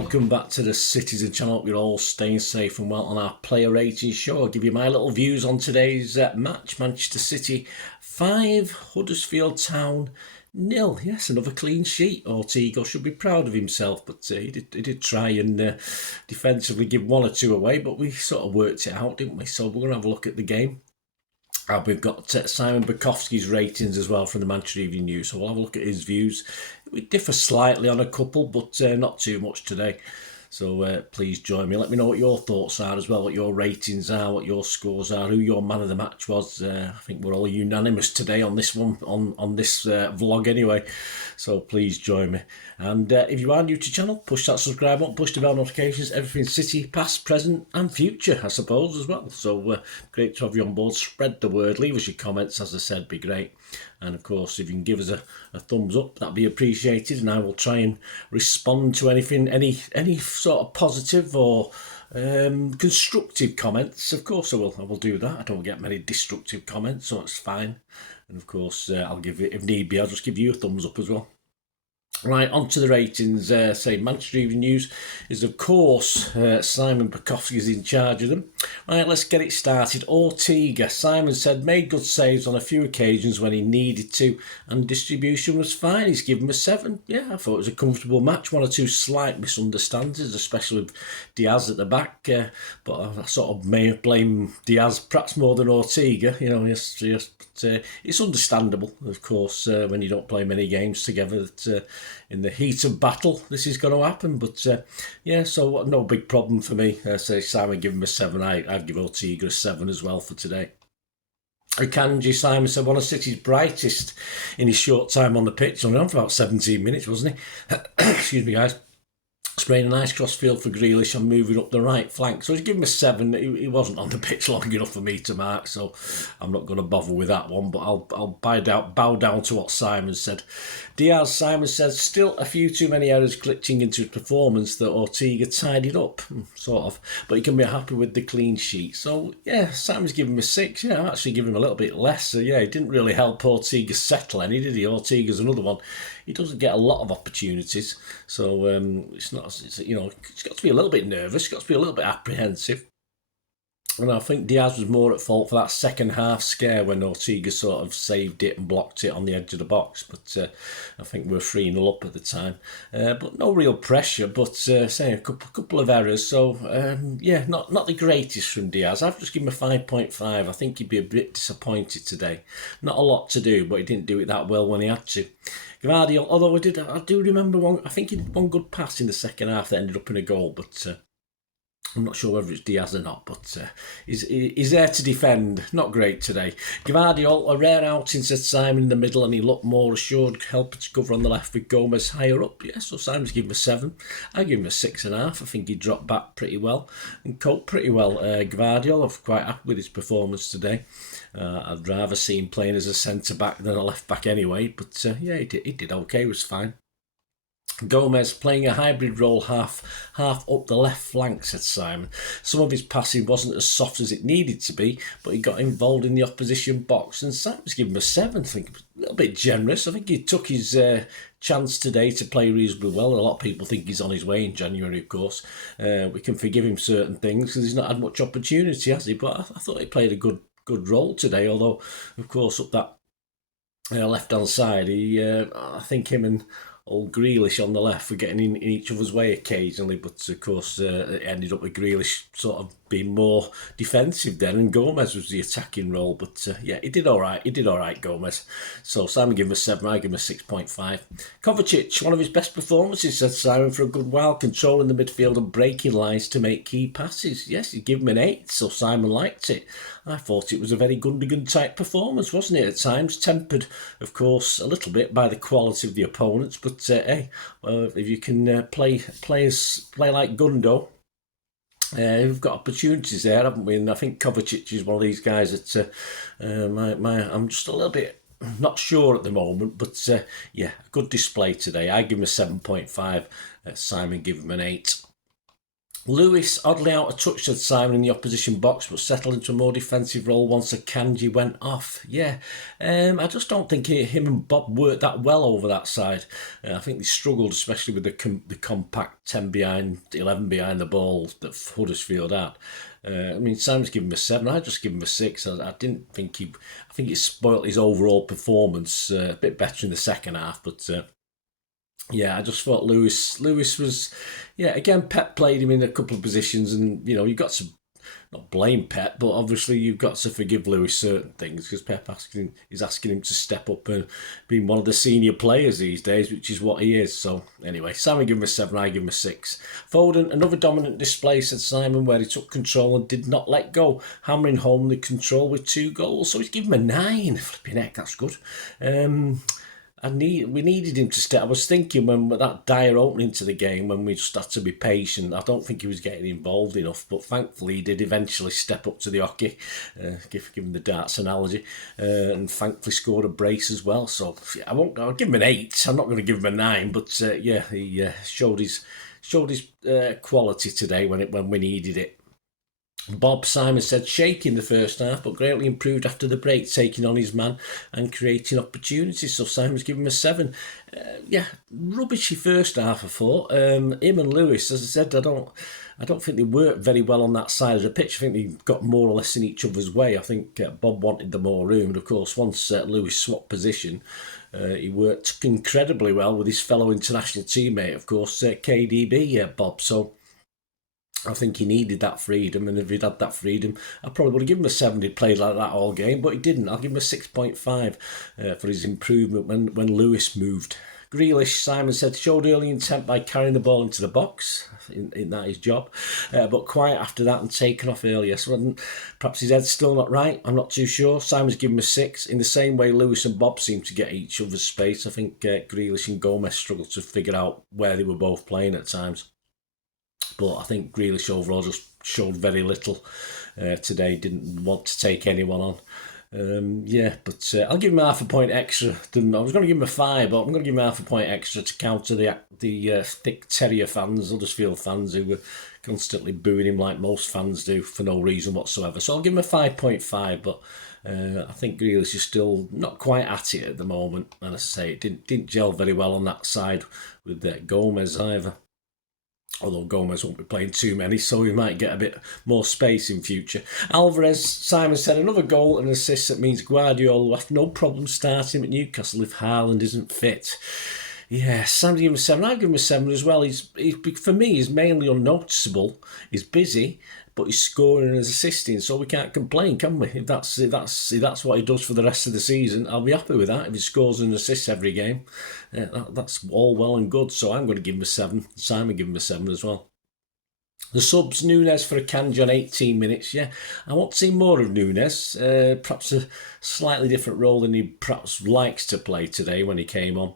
welcome back to the Citizen channel. Hope you're all staying safe and well on our player rating show. I'll give you my little views on today's match. Manchester City 5, Huddersfield Town 0. Yes, another clean sheet. Ortega should be proud of himself, but he did try and defensively give one or two away, but we sort of worked it out, didn't we? So we're going to have a look at the game. We've got Simon Bajkowski's ratings as well from the Manchester Evening News, so we'll have a look at his views. We differ slightly on a couple, but not too much today. So please join me. Let me know what your thoughts are as well, what your ratings are, what your scores are, who your man of the match was. I think we're all unanimous today on this one, on this vlog anyway. So please join me. And if you are new to the channel, push that subscribe button, push the bell notifications, everything City, past, present and future, I suppose, as well. So great to have you on board. Spread the word, leave us your comments, as I said, be great. And of course, if you can give us a thumbs up, that'd be appreciated, and I will try and respond to anything, any sort of positive or constructive comments. Of course I will do that. I don't get many destructive comments, so it's fine. And of course I'll give it, if need be, I'll just give you a thumbs up as well. Right, on to the ratings. Say Manchester Evening News is, of course, Simon Bajkowski is in charge of them. Right, let's get it started. Ortega, Simon said, made good saves on a few occasions when he needed to, and distribution was fine. He's given him a 7. Yeah, I thought it was a comfortable match. One or two slight misunderstandings, especially with Diaz at the back. But I sort of may blame Diaz perhaps more than Ortega. You know, yes, but it's understandable, of course, when you don't play many games together, that in the heat of battle this is going to happen. But yeah, so no big problem for me. Say Simon give him a 7. I'd give Ortega a 7 as well for today. Akanji, Simon said, one of City's brightest in his short time on the pitch. Only on for about 17 minutes, wasn't he? Excuse me, guys. Spraying a nice crossfield for Grealish and moving up the right flank. So he's given him a 7. He wasn't on the pitch long enough for me to mark, so I'm not going to bother with that one. But I'll bow down to what Simon said. Diaz, Simon says, still a few too many errors glitching into his performance that Ortega tidied up, sort of. But he can be happy with the clean sheet. So yeah, Simon's given him a 6. Yeah, I'm actually giving him a little bit less. So yeah, it didn't really help Ortega settle any, did he? Ortega's another one. He doesn't get a lot of opportunities, so it's not. You know, he's got to be a little bit nervous. He's got to be a little bit apprehensive. And I think Diaz was more at fault for that second half scare when Ortega sort of saved it and blocked it on the edge of the box. But I think we were 3-0 up at the time. But no real pressure, but say a couple of errors. So yeah, not the greatest from Diaz. I've just given him a 5.5. I think he'd be a bit disappointed today. Not a lot to do, but he didn't do it that well when he had to. Gvardiol, although I do remember one, I think he did one good pass in the second half that ended up in a goal, but I'm not sure whether it's Diaz or not, but he's there to defend. Not great today. Gvardiol, a rare outing, said Simon in the middle, and he looked more assured, helping to cover on the left with Gomez higher up. Yeah, so Simon's given him a 7. I give him a 6.5. I think he dropped back pretty well and coped pretty well. Gvardiol, I'm quite happy with his performance today. I'd rather see him playing as a centre-back than a left-back anyway, but yeah, he did okay, it was fine. Gomez playing a hybrid role half up the left flank, said Simon. Some of his passing wasn't as soft as it needed to be, but he got involved in the opposition box, and Simon's given him a 7. I think a little bit generous. I think he took his chance today to play reasonably well. A lot of people think he's on his way in January, of course. We can forgive him certain things because he's not had much opportunity, has he? But I thought he played a good role today, although of course up that left hand side I think him and old Grealish on the left were getting in each other's way occasionally, but of course it ended up with Grealish sort of being more defensive then, and Gomez was the attacking role. But yeah, he did all right, Gomez. So Simon gave him a 7, I give him a 6.5. Kovacic, one of his best performances, said Simon, for a good while, controlling the midfield and breaking lines to make key passes. Yes, he gave him an 8, so Simon liked it. I thought it was a very Gundogan type performance, wasn't it, at times? Tempered, of course, a little bit by the quality of the opponents, but hey, if you can play like Gundo, we've got opportunities there, haven't we? And I think Kovacic is one of these guys that I'm just a little bit not sure at the moment, but yeah, good display today. I give him a 7.5. Simon give him an 8. Lewis oddly out of touch, said Simon, in the opposition box, but settled into a more defensive role once Akanji went off. Yeah, I just don't think him and Bob worked that well over that side. I think they struggled, especially with the compact 10 behind, 11 behind the ball that Huddersfield had. I mean, Simon's given him a 7. I just give him a 6. I didn't think he. I think it spoilt his overall performance a bit better in the second half, but. Yeah, I just thought Lewis was, yeah, again, Pep played him in a couple of positions, and you've got to not blame Pep, but obviously you've got to forgive Lewis certain things because Pep is asking him to step up and be one of the senior players these days, which is what he is. So anyway, Simon gave him a 7, I give him a 6. Foden, another dominant display, said Simon, where he took control and did not let go, hammering home the control with 2 goals. So he's given him a 9. Flipping heck, that's good. We needed him to stay. I was thinking when that dire opening to the game, when we just had to be patient, I don't think he was getting involved enough, but thankfully he did eventually step up to the hockey, given the darts analogy, and thankfully scored a brace as well. So yeah, I'll give him an 8. I'm not going to give him a 9, but he showed his quality today when we needed it. Bob, Simon said, shaky in the first half, but greatly improved after the break, taking on his man and creating opportunities. So Simon's given him a 7. Rubbishy first half, I thought. Him and Lewis, as I said, I don't think they worked very well on that side of the pitch. I think they got more or less in each other's way. I think Bob wanted the more room, and of course, once Lewis swapped position, he worked incredibly well with his fellow international teammate, of course, KDB, Bob. So I think he needed that freedom, and if he'd had that freedom, I probably would have given him a 7. He'd played like that all game, but he didn't. I'll give him a 6.5 for his improvement when Lewis moved. Grealish, Simon said, showed early intent by carrying the ball into the box. In that his job, but quiet after that and taken off earlier. So perhaps his head's still not right. I'm not too sure. Simon's given him a 6. In the same way, Lewis and Bob seem to get each other's space. I think Grealish and Gomez struggled to figure out where they were both playing at times. But I think Grealish overall just showed very little today. Didn't want to take anyone on. But I'll give him half a point extra. I was going to give him a 5, but I'm going to give him half a point extra to counter the thick Terrier fans, Huddersfield fans, who were constantly booing him like most fans do for no reason whatsoever. So I'll give him a 5.5, but I think Grealish is still not quite at it at the moment. And as I say, it didn't gel very well on that side with Gomez either. Although Gomez won't be playing too many, so he might get a bit more space in future. Alvarez, Simon said, another goal and assist that means Guardiola will have no problem starting at Newcastle if Haaland isn't fit. Yeah, Sam gave him a 7. I'll give him a 7 as well. He's for me, he's mainly unnoticeable. He's busy, but he's scoring and assisting, so we can't complain, can we? If that's what he does for the rest of the season, I'll be happy with that. If he scores and assists every game, that's all well and good. So I'm going to give him a 7. Simon give him a 7 as well. The subs, Nunes for Akanji on 18 minutes. Yeah, I want to see more of Nunes. Perhaps a slightly different role than he perhaps likes to play today when he came on.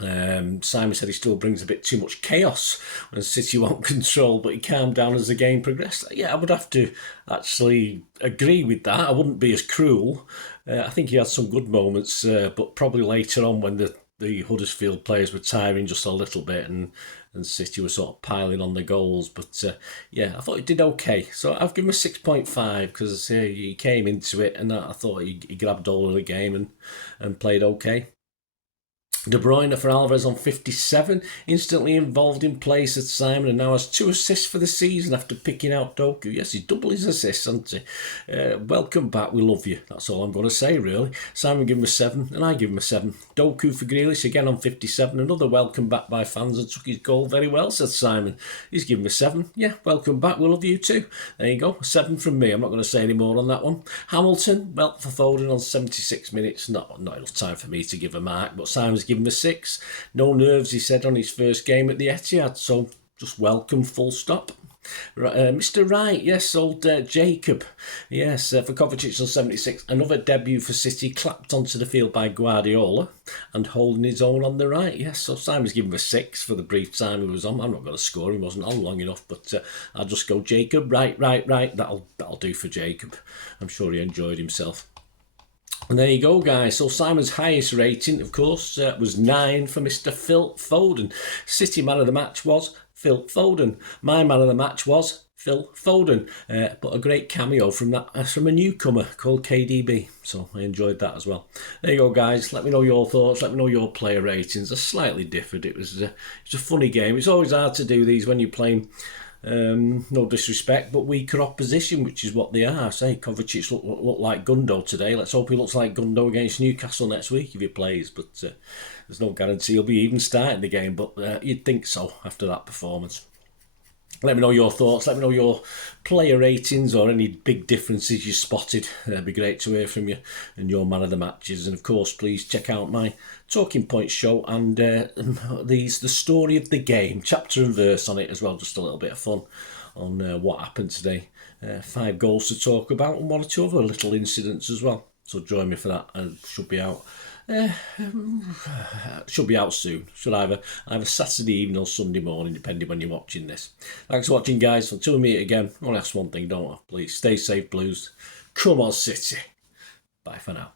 Simon said he still brings a bit too much chaos when City won't control, but he calmed down as the game progressed. Yeah, I would have to actually agree with that. I wouldn't be as cruel. I think he had some good moments, but probably later on when the Huddersfield players were tiring just a little bit and City was sort of piling on the goals. But I thought he did okay. So I've given him a 6.5 because he came into it and I thought he grabbed all of the game and played okay. De Bruyne for Alvarez on 57, instantly involved in plays at Simon and now has 2 assists for the season after picking out Doku. Yes, he's doubled his assists, hasn't he? Welcome back, we love you. That's all I'm going to say, really. Simon gave him a 7 and I give him a 7. Doku for Grealish again on 57, another welcome back by fans and took his goal very well, said Simon. He's given him a 7. Yeah, welcome back, we love you too. There you go, a 7 from me. I'm not going to say any more on that one. Hamilton, well, for Foden on 76 minutes. Not enough time for me to give a mark, but Simon's given him a 6. No nerves, he said, on his first game at the Etihad, so just welcome, full stop. Mr. Wright, yes, old Jacob, yes, for Kovacic on 76. Another debut for City, clapped onto the field by Guardiola and holding his own on the right. Yes, so Simon's given him a 6 for the brief time he was on. I'm not going to score, he wasn't on long enough, but I'll just go Jacob. Right. That'll do for Jacob. I'm sure he enjoyed himself. And there you go, guys. So Simon's highest rating, of course, was 9 for Mr. Phil Foden. City man of the match was Phil Foden. My man of the match was Phil Foden, but a great cameo from a newcomer called KDB, so I enjoyed that as well. There you go, guys. Let me know your thoughts. Let me know your player ratings. They're slightly different. It was a funny game. It's always hard to do these when you're playing. No disrespect, but weaker opposition, which is what they are. Say Kovacic look like Gundo today. Let's hope he looks like Gundo against Newcastle next week if he plays, but there's no guarantee he'll be even starting the game, but you'd think so after that performance. Let me know your thoughts. Let me know your player ratings or any big differences you spotted. It'd be great to hear from you and your man of the matches. And of course, please check out my Talking Points show and the story of the game, chapter and verse on it as well. Just a little bit of fun on what happened today. 5 goals to talk about and 1 or 2 other little incidents as well. So join me for that, and should be out. Should be out soon. Should either Saturday evening or Sunday morning, depending when you're watching this. Thanks for watching, guys. Until we meet again, I want to ask one thing, don't I? Please stay safe, Blues. Come on, City. Bye for now.